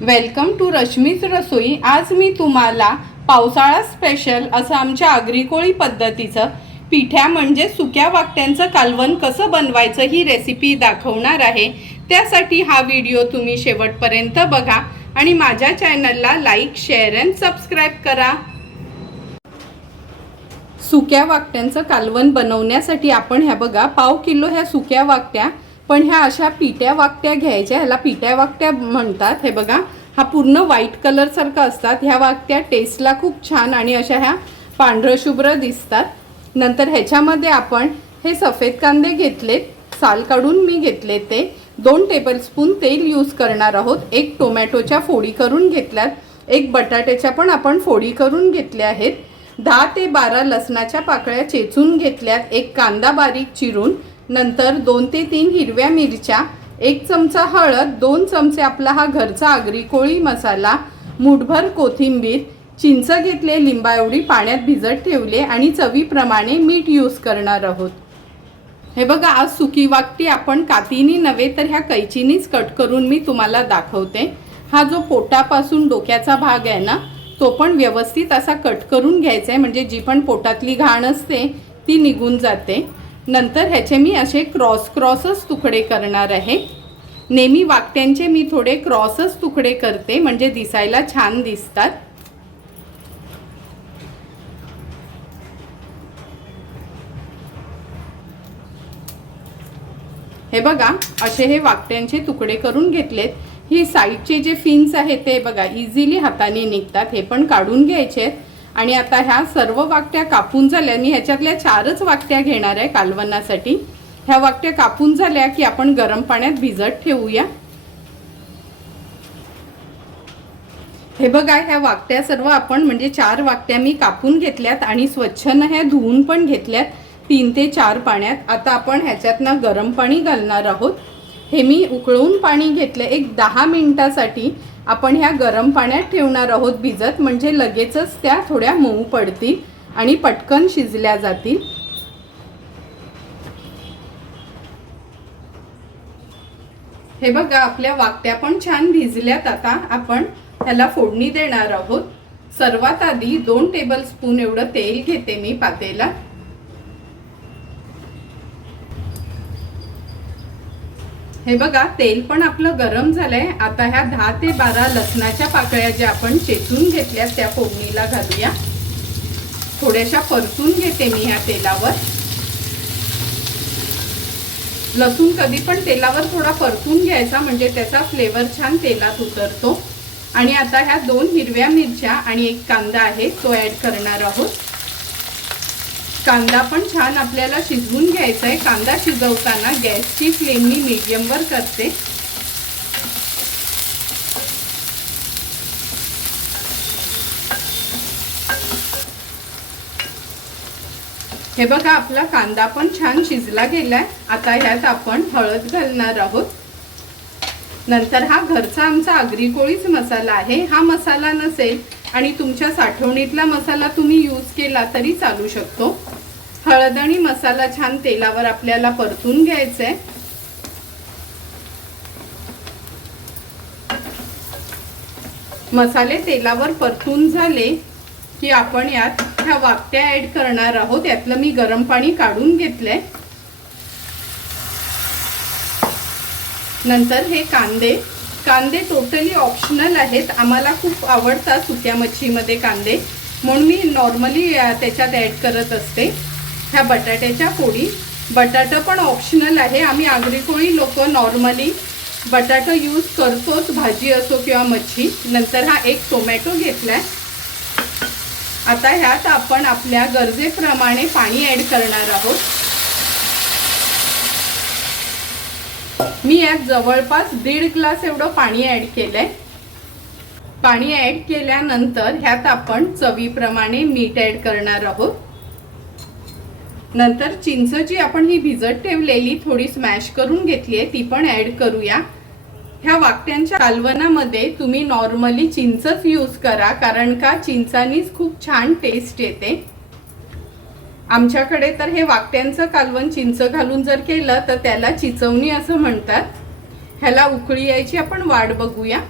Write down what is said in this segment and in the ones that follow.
Welcome to रश्मीच रसोई आज मी तुम्हाला पावसाळा स्पेशल असं आमच्या आग्रिकोळी पद्धतीचं पिठ्या म्हणजे सुक्या वाकट्यांचं कालवण कसं बनवायचं ही रेसिपी दाखवणार आहे. त्यासाठी हा व्हिडिओ तुम्ही शेवटपर्यंत बघा आणि माझ्या चॅनलला लाईक शेअर अँड सबस्क्राईब करा. सुक्या वाकट्यांचं कालवण बनवण्यासाठी आपण ह्या बघा पाव किलो ह्या सुक्या वाकट्या पण ह्या अशा पिट्या वाकट्या घ्यायच्या ह्याला पिट्या वाकट्या म्हणतात. हे बघा हा पूर्ण व्हाईट कलरसारखा असतात. ह्या वाकट्या टेस्टला खूप छान आणि अशा ह्या पांढरशुभ्र दिसतात. नंतर ह्याच्यामध्ये आपण हे सफेद कांदे घेतलेत. साल काढून मी घेतले ते. दोन टेबलस्पून तेल यूज करणार आहोत. एक टोमॅटोच्या फोडी करून घेतल्यात. एक बटाट्याच्या पण आपण फोडी करून घेतल्या आहेत. दहा ते बारा लसणाच्या पाकळ्या चेचून घेतल्यात. एक कांदा बारीक चिरून. नंतर दोन ते तीन हिरव्या मिरच्या एक चमचा हळद दोन चमचे आपला हा घरचा आगरी कोळी मसाला मुठभर कोथिंबीर चिंच घेतले लिंबा एवढी पाण्यात भिजत ठेवले आणि चवीप्रमाणे मीठ यूज करणार आहोत. हे बघा आज सुकी वाकटी आपण कातीनी नव्हे तर ह्या कैचीनीच कट करून मी तुम्हाला दाखवते. हा जो पोटापासून डोक्याचा भाग आहे ना तो पण व्यवस्थित असा कट करून घ्यायचा आहे म्हणजे जी पण पोटातली घाण असते ती निघून जाते. नंतर ह्याचे मी असे क्रॉस क्रॉसच तुकडे करणार आहे. नेहमी वाकट्यांचे मी थोडे क्रॉसच तुकडे करते म्हणजे दिसायला छान दिसतात. हे बघा असे हे वाकट्यांचे तुकडे करून घेतलेत. ही साईडचे जे फिन्स आहेत ते बघा इझिली हाताने निघतात हे पण काढून घ्यायचे आहेत. आणि आता ह्या सर्व वाकट्या कापून झाल्या. मी ह्याच्यातल्या चारच वाकट्या घेणार आहे कालवनासाठी. ह्या वाकट्या कापून झाल्या की आपण गरम पाण्यात भिजत ठेवूया. हे बघा ह्या वाकट्या सर्व आपण म्हणजे चार वाकट्या मी कापून घेतल्यात आणि स्वच्छनं ह्या धुवून पण घेतल्यात. तीन ते चार पाण्यात. आता आपण ह्याच्यातनं गरम पाणी घालणार आहोत. हे मी उकळून पाणी घेतलं एक दहा मिनिटासाठी. आपण ह्या गरम पाण्यात ठेवणार आहोत भिजत म्हणजे लगेचच त्या थोड्या मऊ पडतील आणि पटकन शिजल्या जातील. हे बघा आपल्या वाकट्या पण छान भिजल्यात. आता आपण ह्याला फोडणी देणार आहोत. सर्वात आधी दोन टेबल स्पून एवढं तेल घेते मी पातेला हे बघा तेल पण आपलं गरम झालंय. आता ह्या दहा ते बारा लसणाच्या पाकळ्या ज्या आपण चेचून घेतल्या त्या फोडणीला घालूया. थोड्याशा परतून घेते मी ह्या तेलावर. लसूण कधी पण तेलावर थोडा परतून घ्यायचा म्हणजे त्याचा फ्लेवर छान तेलात उतरतो. आणि आता ह्या दोन हिरव्या मिरच्या आणि एक कांदा आहे तो ऍड करणार आहोत. कांदा पण छान आपल्याला शिजवून घ्यायचा आहे. कांदा शिजवताना गॅसची फ्लेम मी मीडियमवर करते. हे बघा आपला कांदा पण छान शिजला गेलाय. आता ह्यात आपण हळद घालणार आहोत. नंतर हा घरचा आमचा आगरी कोळीच मसाला आहे. हा मसाला नसेल आणि तुमच्या साठवणीतला मसाला तुम्ही यूज केला तरी चालू शकतो. हळद आणि मसाला छान तेलावर आपल्याला परतून घ्यायचा आहे मसाले तेलावर परतून झाले की आपण यात ह्या वाकट्या ऍड करणार आहोत. यातलं मी गरम पाणी काढून घेतलंय. नंतर हे कांदे. कांदे टोटली ऑप्शनल आहेत. आम्हाला खूप आवडतात सुक्या मच्छीमध्ये कांदे. म्हणून मी नॉर्मली त्याच्यात ॲड करत असते. ह्या बटाट्याच्या पोळी. बटाटा पण ऑप्शनल आहे. आम्ही आगरी कोळी लोक नॉर्मली बटाटा यूज करतोच भाजी असो किंवा मच्छी. नंतर हा एक टोमॅटो घेतलाय. आता ह्यात आपण आपल्या गरजेप्रमाणे पाणी ॲड करणार आहोत. मी यात जवळपास दीड ग्लास एवढं पाणी ॲड केलंय. पाणी ॲड केल्यानंतर ह्यात आपण चवीप्रमाणे मीठ ॲड करणार आहोत. नंतर चिंच जी आपण ही भिजत ठेवलेली थोडी स्मॅश करून घेतली आहे ती पण ॲड करूया. ह्या वाकट्यांच्या कालवनामध्ये तुम्ही नॉर्मली चिंचच यूज करा कारण का? चिंचानीच खूप छान टेस्ट येते. आमच्याकडे तर हे वाकट्यांचं कालवण चिंच घालून जर केलं तर त्याला चिचवणी असं म्हणतात. ह्याला उकळी यायची आपण वाट बघूया.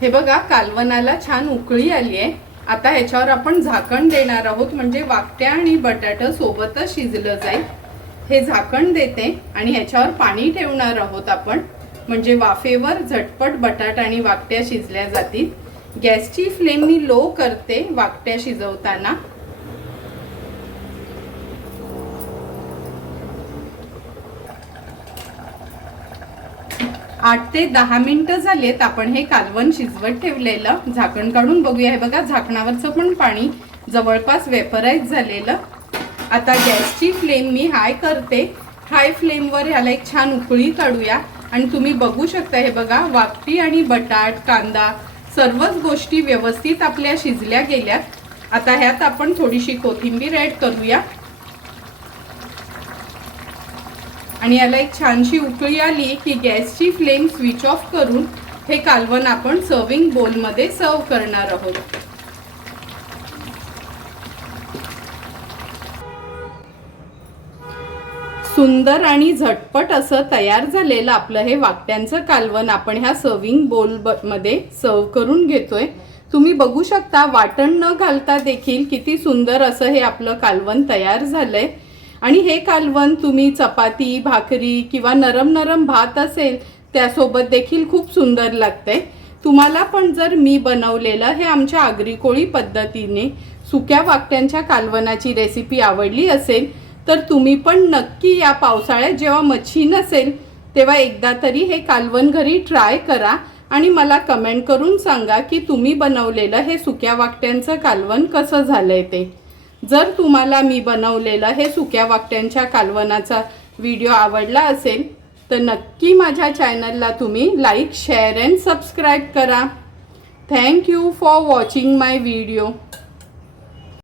हे बघा कालवनाला छान उकळी आली आहे. आता ह्याच्यावर आपण झाकण देणार आहोत म्हणजे वाकट्या आणि बटाटा सोबतच शिजलं जाईल. हे झाकण देते आणि ह्याच्यावर पाणी ठेवणार आहोत आपण. म्हणजे वाफेवर झटपट बटाटा आणि वाकट्या शिजल्या जातील. गॅसची फ्लेम मी लो करते वाकट्या शिजवताना. आठ ते दहा मिनिटं झालेत. आपण हे कालवण शिजवत ठेवलेलं. झाकण काढून बघूया. हे बघा झाकणावरचं पण पाणी जवळपास वेपराईज झालेलं. आता गॅसची फ्लेम मी हाय करते. हाय फ्लेमवर ह्याला एक छान उकळी काढूया. आणि तुम्ही बघू शकता हे बघा वाकटी आणि बटाट कांदा सर्वच गोष्टी व्यवस्थित आपल्या शिजल्या गेल्यात. आता ह्यात आपण थोडीशी कोथिंबीर ॲड करूया. आणि याला एक छानशी उकळी आली की गॅसची फ्लेम स्विच ऑफ करून हे कालवण आपण सर्विंग बोलमध्ये सर्व करणार आहोत. सुंदर आणि झटपट असं तयार झालेलं आपलं हे वाकट्यांचं कालवण आपण ह्या सर्विंग बोलमध्ये सर्व करून घेतोय. तुम्ही बघू शकता वाटण न घालता देखील किती सुंदर असं हे आपलं कालवण तयार झालंय. आणि हे कालवण तुम्ही चपाती भाकरी किंवा नरम नरम भात असेल त्यासोबत देखील खूप सुंदर लागते. तुम्हाला पण जर मी बनवलेलं हे आमच्या आगरी कोळी पद्धतीने सुक्या वाकट्यांच्या कालवणाची रेसिपी आवडली असेल तर तुम्ही पण नक्की या पावसाळ्यात जेव्हा मच्छी नसेल तेव्हा एकदा तरी हे कालवण घरी ट्राय करा आणि मला कमेंट करून सांगा की तुम्ही बनवलेलं हे सुक्या वाकट्यांचं कालवण कसं झालं आहे ते. जर तुम्हाला मी बनवलेलं हे सुक्या वाकट्यांच्या कालवनाचा व्हिडिओ आवडला असेल तर नक्की माझ्या चॅनलला तुम्ही लाईक शेअर अँड सबस्क्राईब करा. Thank you for watching my video